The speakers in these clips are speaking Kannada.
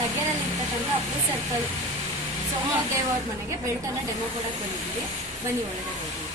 ಲಗ್ಗೆರೆಯಲ್ಲಿ ಇರ್ತಕ್ಕಂಥ ಅಪ್ಪು ಸರ್ಕಲ್ ಸೋಮದೇವ್ ಅವ್ರ ಮನೆಗೆ ಬೆಲ್ಟನ್ನು ಡೆಮೋ ಕೊಡಕ್ಕೆ ಬಂದಿದ್ದೀವಿ. ಬನ್ನಿ ಒಳಗಡೆ ಹೋಗಿ.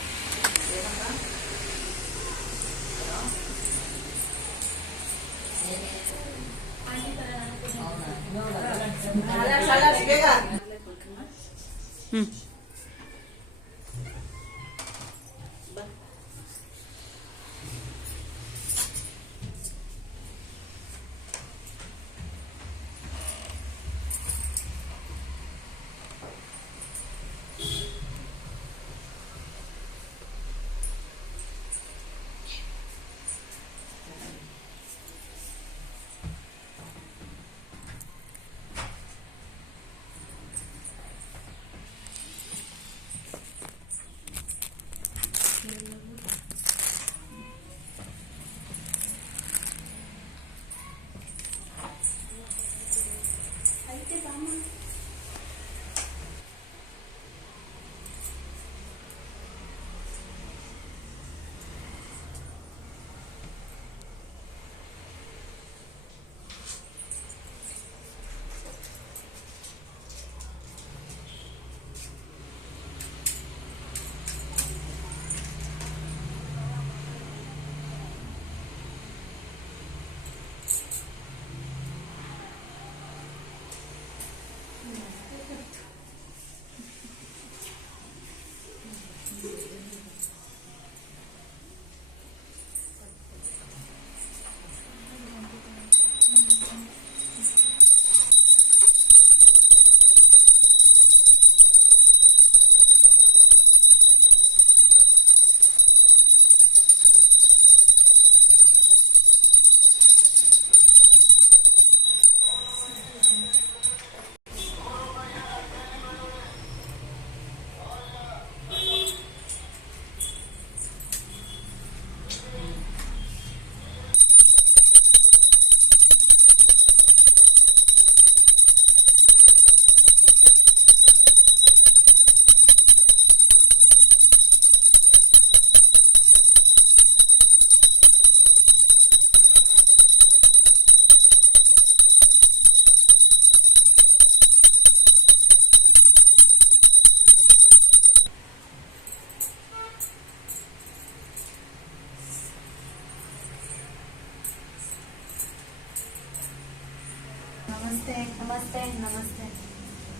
ನಮಸ್ತೆ. ನಮಸ್ತೆ. ನಮಸ್ತೆ.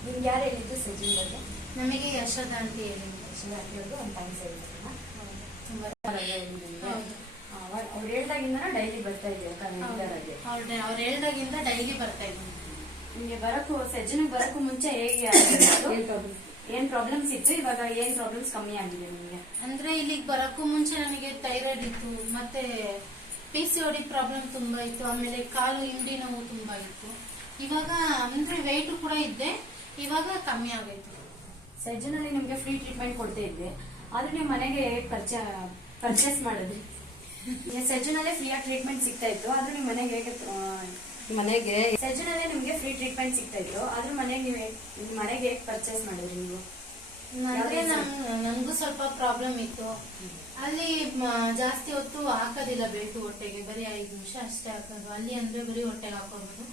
ನಿಮ್ಗೆ ಯಾರು ಹೇಳಿದ್ದು ಸಜಿನ್ ಬಗ್ಗೆ? ನಮಗೆ ಯಶೋಧ ಅಂತ ಹೇಳಿ. ಯಶೋಧ ಅಂತ ಹೇಳಿದ್ರು ಒಂದು ಥ್ಯಾಂಕ್ಸ್ ಹೇಳಿದ್ರು. ತುಂಬಾ ಅವ್ರು ಹೇಳ್ದಾಗಿಂದ ಡೈಲಿ ಬರ್ತಾ ಇದ್ದೀವಿ. ಅವ್ರು ಹೇಳ್ದಾಗಿಂದ ಡೈಲಿ ಬರ್ತಾ ಇದ್ದೀನಿ. ನಿಮ್ಗೆ ಬರಕ್ಕೂ ಸಜ್ಜನಿಗೆ ಬರಕ್ಕೂ ಮುಂಚೆ ಹೇಗೆ ಏನ್ ಪ್ರಾಬ್ಲಮ್ಸ್ ಇತ್ತು, ಇವಾಗ ಏನ್ ಪ್ರಾಬ್ಲಮ್ಸ್ ಕಮ್ಮಿ ಆಗಿದೆ ನಿಮ್ಗೆ? ಅಂದ್ರೆ ಇಲ್ಲಿಗೆ ಬರಕ್ಕೂ ಮುಂಚೆ ನನಗೆ ಥೈರಾಯ್ಡ್ ಇತ್ತು, ಮತ್ತೆ PCOD ಪ್ರಾಬ್ಲಮ್ ತುಂಬಾ ಇತ್ತು, ಆಮೇಲೆ ಕಾಲು ಹಿಂಡಿ ನೋವು ತುಂಬಾ ಇತ್ತು. ಇವಾಗ ಅಂದ್ರೆ ವೆಯ್ಟ್ ಕೂಡ ಇದ್ದೆ, ಇವಾಗ ಕಮ್ಮಿ ಆಗೈತು. ಸಜ್ಜನಲ್ಲಿ ನಿಮ್ಗೆ ಫ್ರೀ ಟ್ರೀಟ್ಮೆಂಟ್ ಕೊಡ್ತಾ ಇದ್ದೆ, ಆದ್ರೆ ನೀವು ಮನೆಗೆ ಪರ್ಚೇಸ್ ಮಾಡಿದ್ರಿ. ಸಜ್ಜನಲ್ಲೇ ಫ್ರೀ ಆಗಿ ಟ್ರೀಟ್ಮೆಂಟ್ ಸಿಗ್ತಾ ಇತ್ತು, ಆದ್ರೆ ನಿಮ್ ಮನೆಗೆ ಸಜ್ಜನಲ್ಲೇ ನಿಮ್ಗೆ ಫ್ರೀ ಟ್ರೀಟ್ಮೆಂಟ್ ಸಿಗ್ತಾ ಇತ್ತು, ಆದ್ರೆ ಮನೆಗೆ ಪರ್ಚೇಸ್ ಮಾಡಿದ್ರಿ ನೀವು? ಅಂದ್ರೆ ನನ್ಗೂ ಸ್ವಲ್ಪ ಪ್ರಾಬ್ಲಮ್ ಇತ್ತು. ಅಲ್ಲಿ ಜಾಸ್ತಿ ಹೊತ್ತು ಹಾಕೋದಿಲ್ಲ ಬೆಲ್ಟು ಹೊಟ್ಟೆಗೆ, ಬರೀ 5 ನಿಮಿಷ ಅಷ್ಟೇ ಹಾಕೋದು. ಅಲ್ಲಿ ಅಂದ್ರೆ ಬರೀ ಹೊಟ್ಟೆಗೆ ಹಾಕೋಬಹುದು.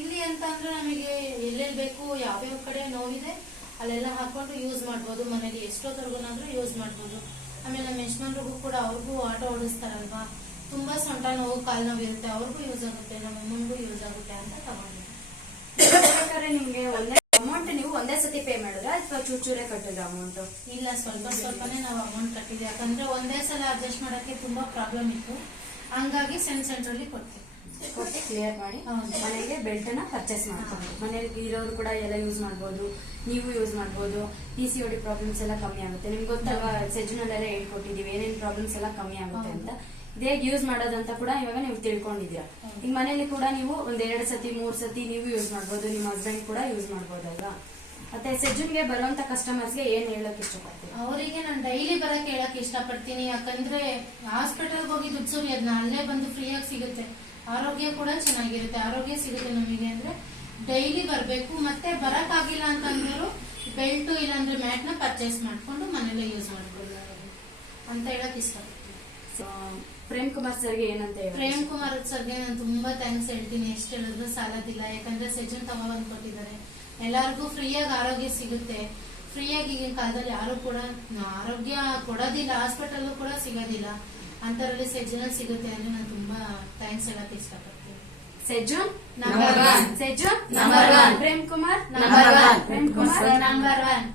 ಇಲ್ಲಿ ಅಂತ ಅಂದ್ರೆ ನಮಗೆ ಎಲ್ಲೆಲ್ಲಿ ಬೇಕು, ಯಾವ್ಯಾವ ಕಡೆ ನೋವಿದೆ ಅಲ್ಲೆಲ್ಲ ಹಾಕೊಂಡು ಯೂಸ್ ಮಾಡ್ಬೋದು. ಮನೇಲಿ ಎಷ್ಟೊತ್ತರ್ಗುನಾದ್ರೂ ಯೂಸ್ ಮಾಡ್ಬೋದು. ಆಮೇಲೆ ನಮ್ಮ ಯಜಮಾನ್ರಿಗೂ ಕೂಡ, ಅವ್ರಿಗೂ ಆಟೋ ಓಡಿಸ್ತಾರಲ್ವಾ, ತುಂಬಾ ಸೊಂಟ ನೋವು, ಕಾಲ್ ನೋವು ಇರುತ್ತೆ, ಅವ್ರಿಗೂ ಯೂಸ್ ಆಗುತ್ತೆ, ನಮ್ಮ ಅಮ್ಮನಿಗೂ ಯೂಸ್ ಆಗುತ್ತೆ ಅಂತ ತಗೊಂಡಿದ್ದೆ. ನಿಮ್ಗೆ ಅಮೌಂಟ್ ನೀವು ಒಂದೇ ಸತಿ ಪೇ ಮಾಡಿದ್ರ ಅಥವಾ ಚೂರೇ ಕಟ್ಟಿದ ಅಮೌಂಟ್? ಇಲ್ಲ, ಸ್ವಲ್ಪನೇ ನಾವು ಅಮೌಂಟ್ ಕಟ್ಟಿದ್ವಿ. ಯಾಕಂದ್ರೆ ಒಂದೇ ಸಲ ಅಡ್ಜಸ್ಟ್ ಮಾಡಕ್ಕೆ ತುಂಬಾ ಪ್ರಾಬ್ಲಮ್ ಇತ್ತು, ಹಂಗಾಗಿ ಸೆಂಟ್ರಲ್ಲಿ ಕೊಟ್ಟು ಕ್ಲಿಯರ್ ಮಾಡಿ ಮನೆಗೆ ಬೆಲ್ಟ್ ಅನ್ನ ಪರ್ಚೇಸ್ ಮಾಡ್ಕೊಂಡು ಮನೇಲಿ ಇರೋರು ಕೂಡ ಎಲ್ಲ ಯೂಸ್ ಮಾಡ್ಬೋದು, ನೀವು ಯೂಸ್ ಮಾಡ್ಬೋದು. PCOD ಪ್ರಾಬ್ಲಮ್ಸ್ ಎಲ್ಲ ಕಮ್ಮಿ ಆಗುತ್ತೆ. ನಿಮ್ಗೆ ಗೊತ್ತಲ್ವಾ, ಸೆಜ್ನಲ್ಲೆಲ್ಲ ಹೇಳ್ಕೊಟ್ಟಿದೀವಿ ಏನೇನ್ ಪ್ರಾಬ್ಲಮ್ಸ್ ಎಲ್ಲ ಕಮ್ಮಿ ಆಗುತ್ತೆ ಅಂತ. ಇದೇ ಯೂಸ್ ಮಾಡೋದಂತ ಕೂಡ ಇವಾಗ ನೀವು ತಿಳ್ಕೊಂಡಿದ್ದೀರಾ. ಈಗ ಮನೇಲಿ ಕೂಡ ನೀವು 1-2 ಸತಿ 3 ಸತಿ ನೀವು ಯೂಸ್ ಮಾಡ್ಬೋದು, ನಿಮ್ಮ ಹಸ್ಬೆಂಡ್ ಕೂಡ ಯೂಸ್ ಮಾಡ್ಬೋದಲ್ವಾ? ಮತ್ತೆ ಸೆಜ್ಜನ್ಗೆ ಬರುವಂತ ಕಸ್ಟಮರ್ಸ್ಗೆ ಏನ್ ಹೇಳಕ್ ಇಷ್ಟಪಡ್ತೀನಿ? ಅವರಿಗೆ ನಾನು ಡೈಲಿ ಬರಕ್ ಹೇಳಕ್ ಇಷ್ಟಪಡ್ತೀನಿ. ಯಾಕಂದ್ರೆ ಹಾಸ್ಪಿಟಲ್ಗೆ ಹೋಗಿ ದುಡ್ಡು ಸುರಿಯೋದ್ನ ಅಲ್ಲೇ ಬಂದು ಫ್ರೀಯಾಗಿ ಸಿಗುತ್ತೆ. ಆರೋಗ್ಯ ಕೂಡ ಚೆನ್ನಾಗಿರುತ್ತೆ, ಆರೋಗ್ಯ ಸಿಗುತ್ತೆ ನಮಗೆ. ಅಂದ್ರೆ ಡೈಲಿ ಬರ್ಬೇಕು. ಮತ್ತೆ ಬರಕ್ ಆಗಿಲ್ಲ ಅಂತಂದ್ರು ಬೆಲ್ಟ್ ಇಲ್ಲಾಂದ್ರೆ ಮ್ಯಾಟ್ ನ ಪರ್ಚೇಸ್ ಮಾಡ್ಕೊಂಡು ಮನೇಲೆ ಯೂಸ್ ಮಾಡ್ಬೋದು ಅಂತ ಹೇಳಕ್ ಇಷ್ಟಪಡ್ತೀನಿ. ಪ್ರೇಮ್ ಕುಮಾರ್ ಸರ್ಗೆ ಏನಂತ ಹೇಳಿ? ಪ್ರೇಮ್ ಕುಮಾರ್ ಸರ್ಗೆ ನಾನು ತುಂಬಾ ಥ್ಯಾಂಕ್ಸ್ ಹೇಳ್ತೀನಿ. ಎಷ್ಟು ಹೇಳಿದ್ರು ಸಾಲದಿಲ್ಲ. ಯಾಕಂದ್ರೆ ಸೆಜನ್ ತಗೊಂಡ್ ಕೊಟ್ಟಿದ್ದಾರೆ. ಎಲ್ಲರಿಗೂ ಫ್ರೀಯಾಗಿ ಆರೋಗ್ಯ ಸಿಗುತ್ತೆ. ಫ್ರೀಯಾಗಿ ಈಗಿನ ಕಾಲದಲ್ಲಿ ಯಾರು ಕೂಡ ಆರೋಗ್ಯ ಕೊಡೋದಿಲ್ಲ, ಹಾಸ್ಪಿಟಲ್ ಕೂಡ ಸಿಗೋದಿಲ್ಲ. ಅಂತರಲ್ಲಿ ಸೆಜನ್ ಸಿಗುತ್ತೆ ಅಂದ್ರೆ ನಾನು ತುಂಬಾ ಥ್ಯಾಂಕ್ಸ್ ಹೇಳಕ್ ಇಷ್ಟಪಡ್ತೀನಿ. ಸೆಜುನ್ ನಂಬರ್ 1, ಸೆಜುನ್ number 1, Prem Kumar number 1, Prem Kumar number 1.